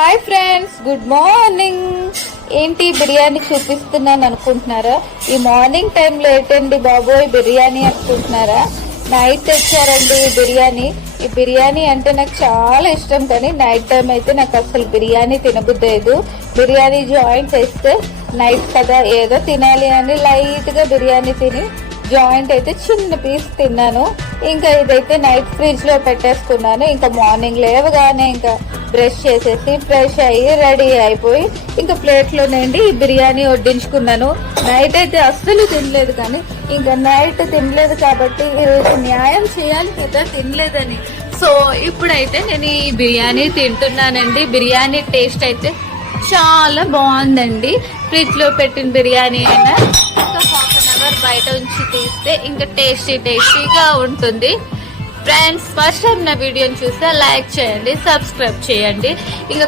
Hi friends, good morning. ఏంటి బిర్యానీ చూపిస్తున్నాను అనుకుంటున్నారా? ఈ మార్నింగ్ టైంలో ఏంటండి బాబోయ్ బిర్యానీ అనుకుంటున్నారా? నైట్ తెచ్చారండి బిర్యానీ. ఈ బిర్యానీ అంటే నాకు చాలా ఇష్టం, కానీ నైట్ టైం అయితే నాకు అసలు బిర్యానీ తినబుద్దేదు. బిర్యానీ జాయింట్ వేస్తే నైట్ కదా ఏదో తినాలి అని లైట్ గా బిర్యానీ తిని జాయింట్ అయితే చిన్న పీస్ తిన్నాను. ఇంకా ఇదైతే నైట్ ఫ్రిడ్జ్ లో పెట్టేసుకున్నాను. ఇంకా మార్నింగ్ లేవగానే ఇంకా బ్రష్ చేసేసి ఫ్రెష్ అయ్యి రెడీ అయిపోయి ఇంకా ప్లేట్లోనండి ఈ బిర్యానీ వడ్డించుకున్నాను. నైట్ అయితే అస్సలు తినలేదు, కానీ ఇంకా నైట్ తినలేదు కాబట్టి ఈరోజు న్యాయం చేయాలి కదా తినలేదని. సో ఇప్పుడైతే నేను ఈ బిర్యానీ తింటున్నానండి. బిర్యానీ టేస్ట్ అయితే చాలా బాగుందండి. ఫ్రిడ్జ్ లో పెట్టిన బిర్యానీ అయినా ఇంకా హాఫ్ అన్ అవర్ బయట ఉంచి తీస్తే ఇంకా టేస్టీగా ఉంటుంది. ఫ్రెండ్స్, ఫస్ట్ టైం నా వీడియోని చూస్తే లైక్ చేయండి, సబ్స్క్రైబ్ చేయండి. ఇంకా